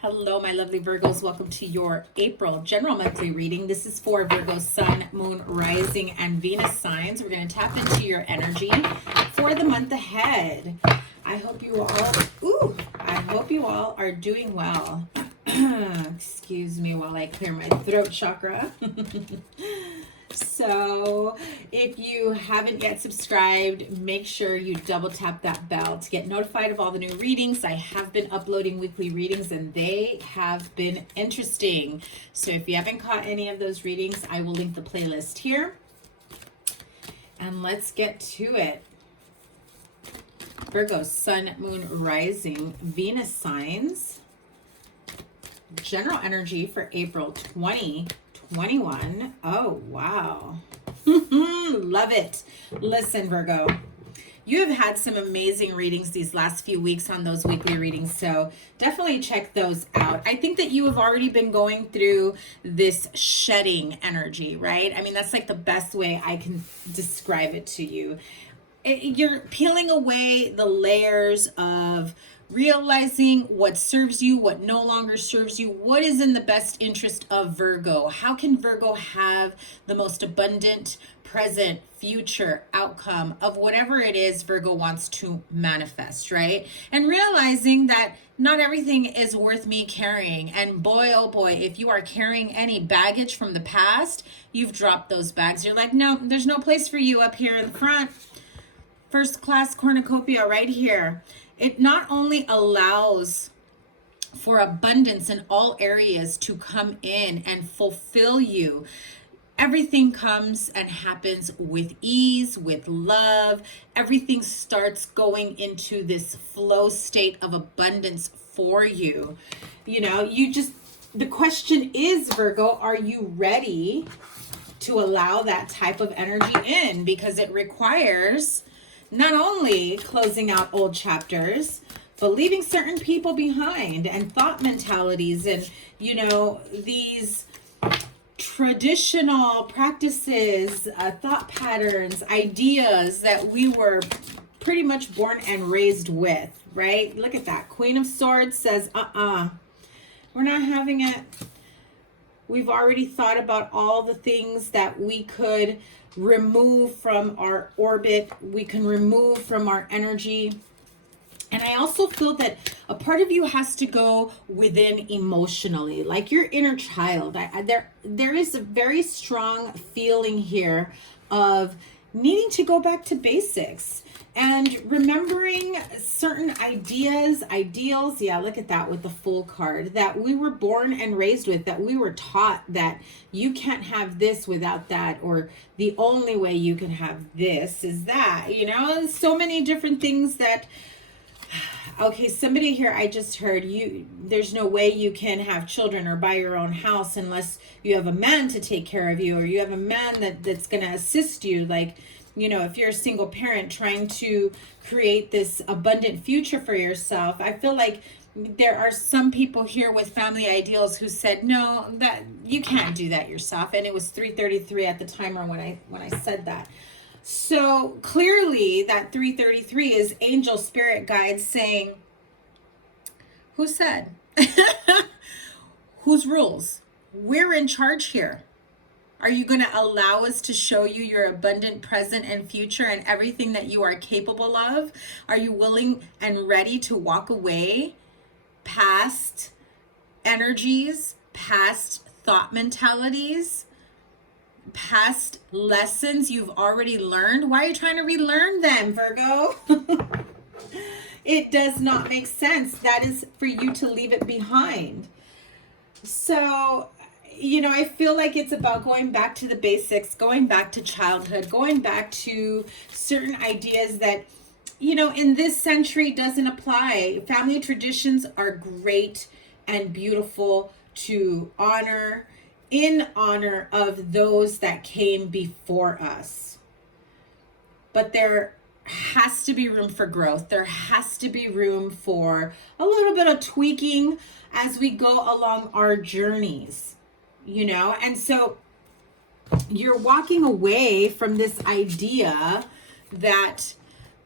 Hello, my lovely Virgos. Welcome to your April general monthly reading. This is for Virgo, Sun, Moon, Rising, and Venus signs. We're going to tap into your energy for the month ahead. I hope you all are doing well. Excuse me while I clear my throat chakra. So if you haven't yet subscribed, make sure you double tap that bell to get notified of all the new readings. I have been uploading weekly readings and they have been interesting. So if you haven't caught any of those readings, I will link the playlist here. And let's get to it. Virgo, Sun, Moon, Rising, Venus signs. General energy for April 2021. Oh, wow. Love it. Listen, Virgo, you have had some amazing readings these last few weeks on those weekly readings, so definitely check those out. I think that you have already been going through this shedding energy, right? I mean, that's like the best way I can describe it to you. You're peeling away the layers of realizing what serves you, what no longer serves you, what is in the best interest of Virgo. How can Virgo have the most abundant present future outcome of whatever it is Virgo wants to manifest, right? And realizing that not everything is worth me carrying. And boy, oh boy, if you are carrying any baggage from the past, you've dropped those bags. You're like, no, there's no place for you up here in the front. First class cornucopia right here. It not only allows for abundance in all areas to come in and fulfill you. Everything comes and happens with ease, with love. Everything starts going into this flow state of abundance for you. You know, the question is, Virgo, are you ready to allow that type of energy in? Because it requires not only closing out old chapters, but leaving certain people behind and thought mentalities and, you know, these traditional practices, thought patterns, ideas that we were pretty much born and raised with, right? Look at that. Queen of Swords says, we're not having it. We've already thought about all the things that we could remove from our orbit, we can remove from our energy. And I also feel that a part of you has to go within emotionally, like your inner child. There is a very strong feeling here of needing to go back to basics and remembering certain ideas, ideals. Yeah, look at that with the Fool card, that we were born and raised with, that we were taught that you can't have this without that, or the only way you can have this is that, you know, so many different things that, okay, somebody here, I just heard there's no way you can have children or buy your own house unless you have a man to take care of you, or you have a man that's going to assist you. Like, you know, if you're a single parent trying to create this abundant future for yourself, I feel like there are some people here with family ideals who said, no, that you can't do that yourself. And it was 3:33 at the timer when I said that. So clearly that 3:33 is angel spirit guides saying, who said? Whose rules? We're in charge here. Are you going to allow us to show you your abundant present and future and everything that you are capable of? Are you willing and ready to walk away past energies, past thought mentalities, past lessons you've already learned? Why are you trying to relearn them, Virgo? It does not make sense. That is for you to leave it behind. So, you know, I feel like it's about going back to the basics, going back to childhood, going back to certain ideas that, you know, in this century doesn't apply. Family traditions are great and beautiful to honor, in honor of those that came before us. But there has to be room for growth. There has to be room for a little bit of tweaking as we go along our journeys, you know? And so you're walking away from this idea that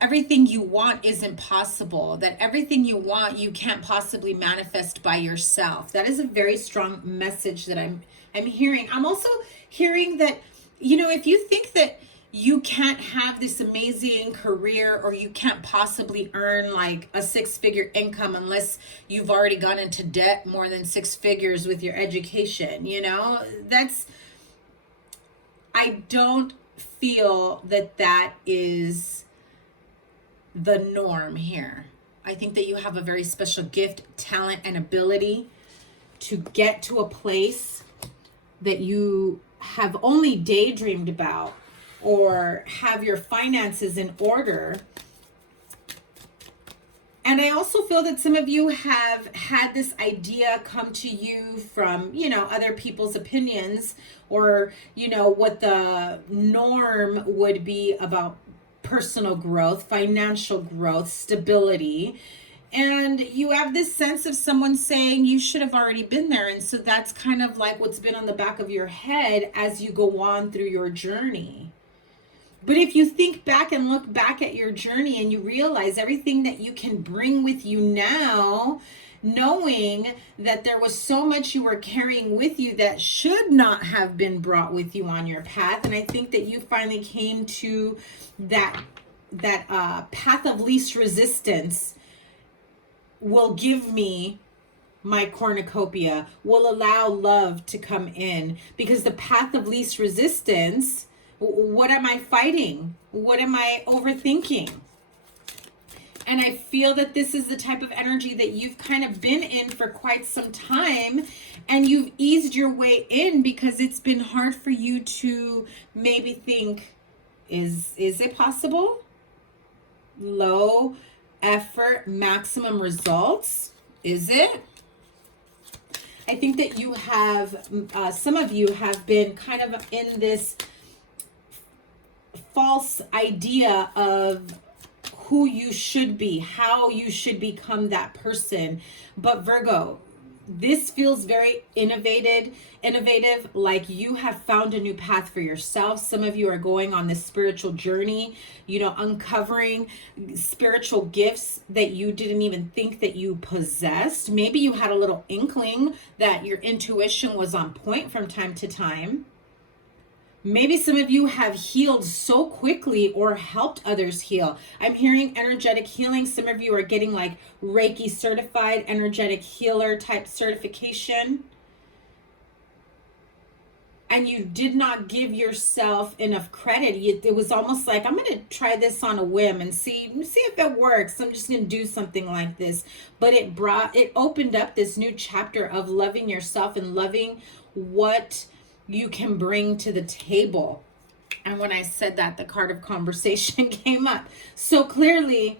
everything you want isn't possible, that everything you want you can't possibly manifest by yourself. That is a very strong message that I'm hearing. I'm also hearing that, you know, if you think that you can't have this amazing career, or you can't possibly earn like a 6-figure income unless you've already gone into debt more than 6 figures with your education, you know, I don't feel that that is the norm here. I think that you have a very special gift, talent, and ability to get to a place that you have only daydreamed about, or have your finances in order. And I also feel that some of you have had this idea come to you from, you know, other people's opinions, or, you know, what the norm would be about personal growth, financial growth, stability. And you have this sense of someone saying you should have already been there. And so that's kind of like what's been on the back of your head as you go on through your journey. But if you think back and look back at your journey and you realize everything that you can bring with you now, knowing that there was so much you were carrying with you that should not have been brought with you on your path. And I think that you finally came to that path of least resistance will give me my cornucopia, will allow love to come in, because the path of least resistance, what am I fighting? What am I overthinking? And I feel that this is the type of energy that you've kind of been in for quite some time, and you've eased your way in because it's been hard for you to maybe think, is it possible? Low effort, maximum results. Is it? I think that you have, some of you have been kind of in this false idea of who you should be, how you should become that person. But Virgo, this feels very innovative, like you have found a new path for yourself. Some of you are going on this spiritual journey, you know, uncovering spiritual gifts that you didn't even think that you possessed. Maybe you had a little inkling that your intuition was on point from time to time. Maybe some of you have healed so quickly or helped others heal. I'm hearing energetic healing. Some of you are getting like Reiki certified, energetic healer type certification. And you did not give yourself enough credit. It was almost like, I'm going to try this on a whim and see if it works. I'm just going to do something like this. But it opened up this new chapter of loving yourself and loving what you can bring to the table. And when I said that, the card of conversation came up. So clearly,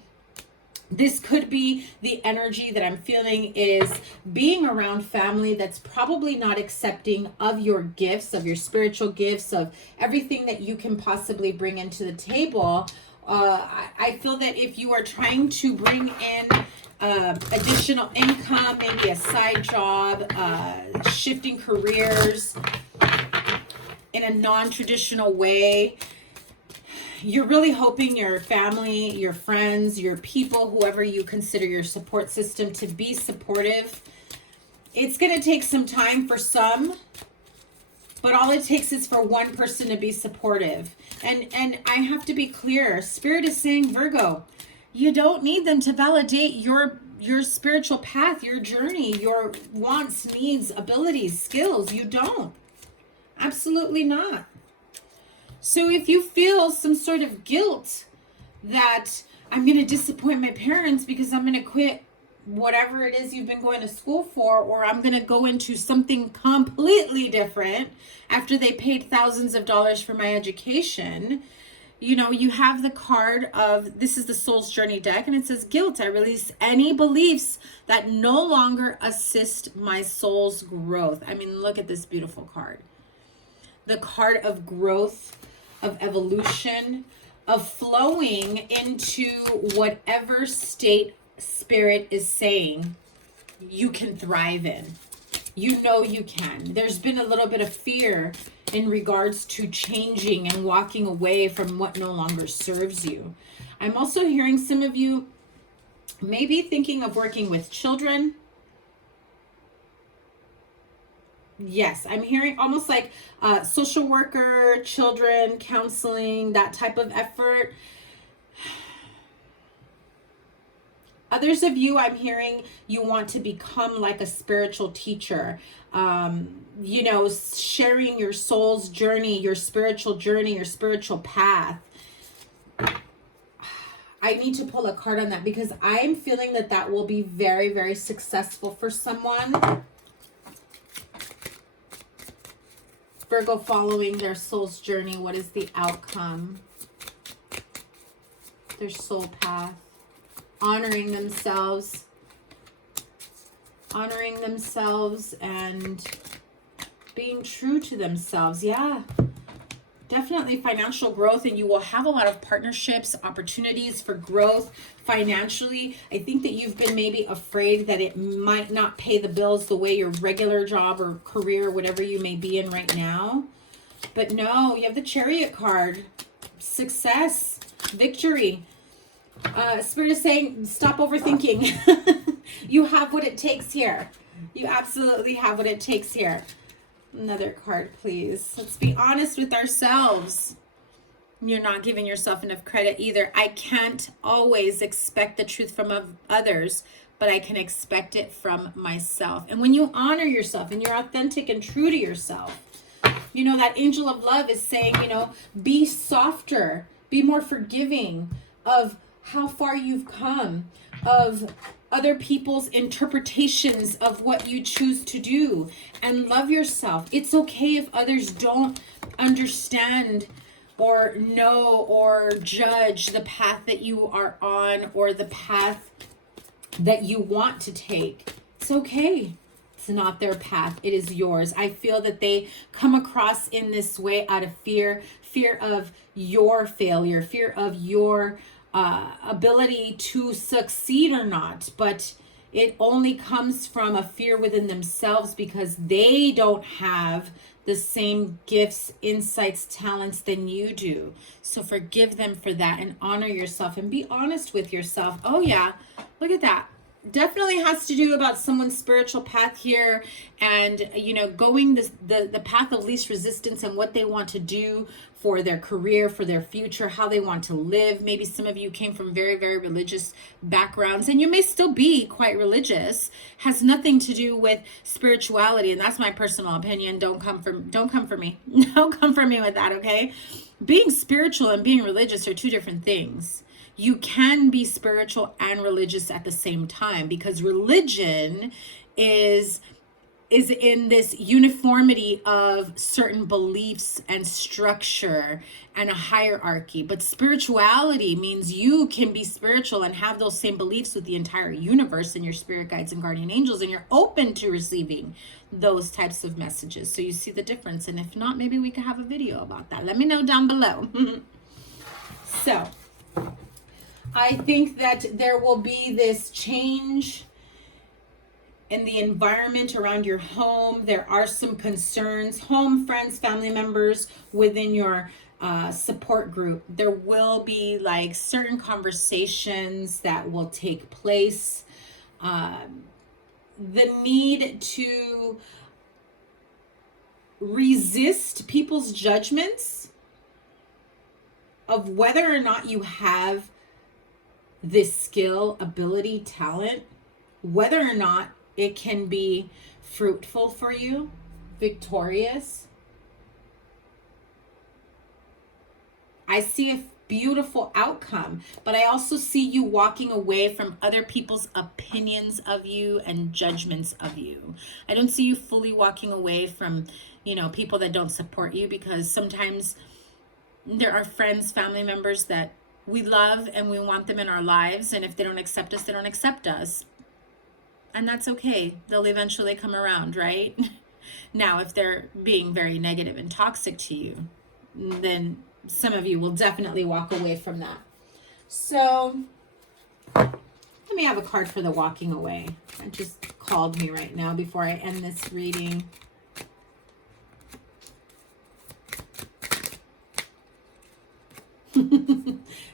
this could be the energy that I'm feeling is being around family that's probably not accepting of your gifts, of your spiritual gifts, of everything that you can possibly bring into the table. I feel that if you are trying to bring in additional income, maybe a side job, shifting careers in a non-traditional way, you're really hoping your family, your friends, your people, whoever you consider your support system, to be supportive. It's going to take some time for some, but all it takes is for one person to be supportive. And I have to be clear. Spirit is saying, Virgo, you don't need them to validate your spiritual path, your journey, your wants, needs, abilities, skills. You don't. Absolutely not. So if you feel some sort of guilt that I'm going to disappoint my parents because I'm going to quit whatever it is you've been going to school for, or I'm going to go into something completely different after they paid thousands of dollars for my education, you know, you have the card of, this is the Soul's Journey deck, and it says, guilt. I release any beliefs that no longer assist my soul's growth. I mean, look at this beautiful card. The card of growth, of evolution, of flowing into whatever state Spirit is saying you can thrive in. You know you can. There's been a little bit of fear in regards to changing and walking away from what no longer serves you. I'm also hearing some of you maybe thinking of working with children. Yes, I'm hearing almost like social worker, children, counseling, that type of effort. Others of you, I'm hearing you want to become like a spiritual teacher, you know, sharing your soul's journey, your spiritual path. I need to pull a card on that because I'm feeling that that will be very, very successful for someone. Virgo, following their soul's journey, what is the outcome? Their soul path. Honoring themselves and being true to themselves. Yeah, definitely financial growth, and you will have a lot of partnerships, opportunities for growth financially. I think that you've been maybe afraid that it might not pay the bills the way your regular job or career, whatever you may be in right now. But no, you have the Chariot card. Success, victory. Spirit is saying, stop overthinking. You have what it takes here. You absolutely have what it takes here. Another card, please. Let's be honest with ourselves. You're not giving yourself enough credit either. I can't always expect the truth from others, but I can expect it from myself. And when you honor yourself and you're authentic and true to yourself, you know, that angel of love is saying, you know, be softer, be more forgiving of how far you've come, of other people's interpretations of what you choose to do, and love yourself. It's okay if others don't understand or know or judge the path that you are on or the path that you want to take. It's okay. It's not their path. It is yours. I feel that they come across in this way out of fear of your failure, fear of your ability to succeed or not, but it only comes from a fear within themselves because they don't have the same gifts, insights, talents than you do. So forgive them for that and honor yourself and be honest with yourself. Oh yeah, look at that. Definitely has to do about someone's spiritual path here, and you know, going the path of least resistance and what they want to do for their career, for their future, how they want to live. Maybe some of you came from very, very religious backgrounds, and you may still be quite religious. Has nothing to do with spirituality, and that's my personal opinion. Don't come for me. Don't come for me with that, okay? Being spiritual and being religious are two different things. You can be spiritual and religious at the same time, because religion is in this uniformity of certain beliefs and structure and a hierarchy. But spirituality means you can be spiritual and have those same beliefs with the entire universe and your spirit guides and guardian angels, and you're open to receiving those types of messages. So you see the difference. And if not, maybe we could have a video about that. Let me know down below. So I think that there will be this change in the environment around your home. There are some concerns, home, friends, family members within your support group. There will be like certain conversations that will take place. The need to resist people's judgments of whether or not you have this skill, ability, talent, whether or not it can be fruitful for you, victorious. I see a beautiful outcome, but I also see you walking away from other people's opinions of you and judgments of you. I don't see you fully walking away from, you know, people that don't support you, because sometimes there are friends, family members that we love and we want them in our lives, and if they don't accept us, they don't accept us. And that's okay. They'll eventually come around, right? Now, if they're being very negative and toxic to you, then some of you will definitely walk away from that. So let me have a card for the walking away. It just called me right now before I end this reading.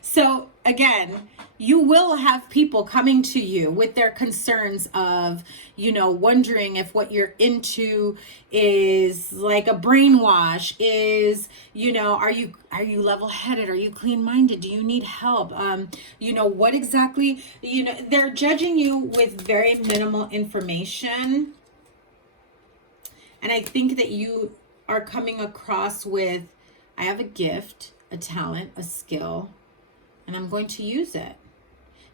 So again, you will have people coming to you with their concerns of, you know, wondering if what you're into is like a brainwash, is, you know, are you level-headed? Are you clean-minded? Do you need help? You know, what exactly, you know, they're judging you with very minimal information. And I think that you are coming across with, I have a gift, a talent, a skill, and I'm going to use it.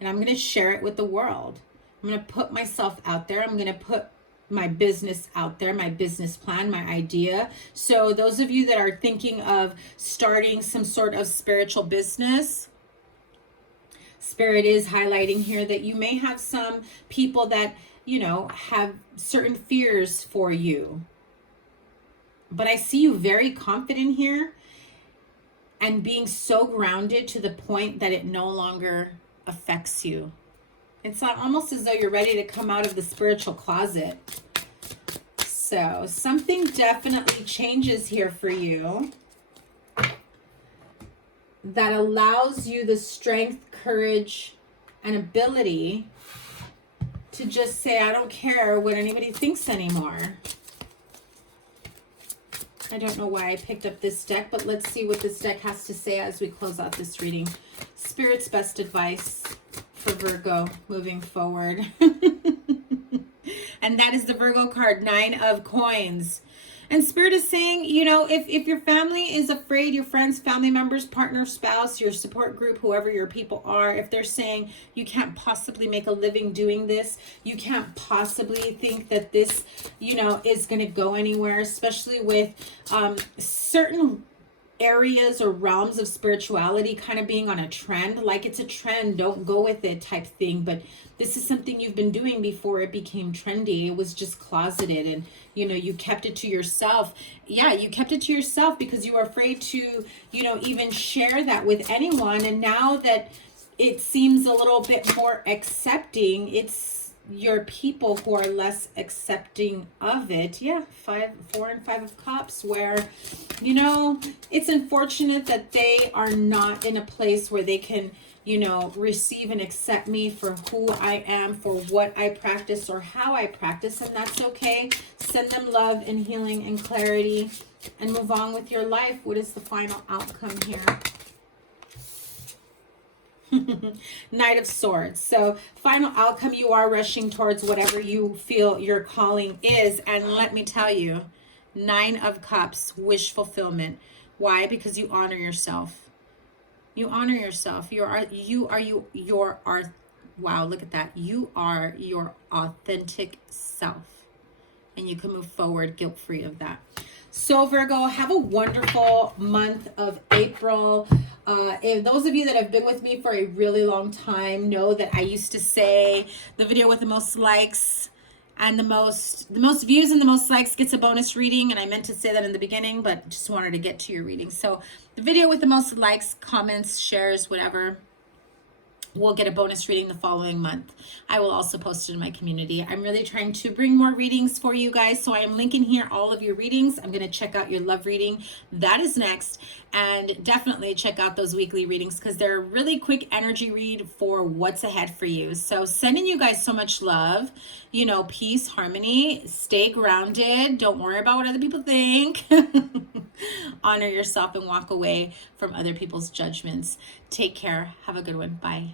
And I'm going to share it with the world. I'm going to put myself out there. I'm going to put my business out there, my business plan, my idea. So those of you that are thinking of starting some sort of spiritual business, Spirit is highlighting here that you may have some people that, you know, have certain fears for you. But I see you very confident here and being so grounded to the point that it no longer affects you. It's almost as though you're ready to come out of the spiritual closet. So something definitely changes here for you that allows you the strength, courage, and ability to just say, I don't care what anybody thinks anymore. I don't know why I picked up this deck, but let's see what this deck has to say as we close out this reading. Spirit's best advice for Virgo moving forward. And that is the Virgo card, 9 of Coins. And Spirit is saying, you know, if your family is afraid, your friends, family members, partner, spouse, your support group, whoever your people are, if they're saying you can't possibly make a living doing this, you can't possibly think that this, you know, is going to go anywhere, especially with certain areas or realms of spirituality kind of being on a trend, like it's a trend, don't go with it type thing. But this is something you've been doing before it became trendy. It was just closeted and, you know, you kept it to yourself. Yeah, you kept it to yourself because you were afraid to, you know, even share that with anyone. And now that it seems a little bit more accepting, it's your people who are less accepting of it. Yeah, 4 and 5 of Cups, where, you know, it's unfortunate that they are not in a place where they can, you know, receive and accept me for who I am, for what I practice or how I practice, and that's okay. Send them love and healing and clarity and move on with your life. What is the final outcome here? Knight of Swords. So final outcome, you are rushing towards whatever you feel your calling is. And let me tell you, 9 of Cups, wish fulfillment. Why? Because you honor yourself. You honor yourself. Wow, look at that. You are your authentic self. And you can move forward guilt-free of that. So Virgo, have a wonderful month of April. If those of you that have been with me for a really long time know that I used to say the video with the most likes and the most views and the most likes gets a bonus reading. And I meant to say that in the beginning, but just wanted to get to your reading. So the video with the most likes, comments, shares, whatever, will get a bonus reading the following month. I will also post it in my community. I'm really trying to bring more readings for you guys. So I am linking here all of your readings. I'm going to check out your love reading. That is next. And definitely check out those weekly readings because they're a really quick energy read for what's ahead for you. So sending you guys so much love, you know, peace, harmony, stay grounded. Don't worry about what other people think. Honor yourself and walk away from other people's judgments. Take care. Have a good one. Bye.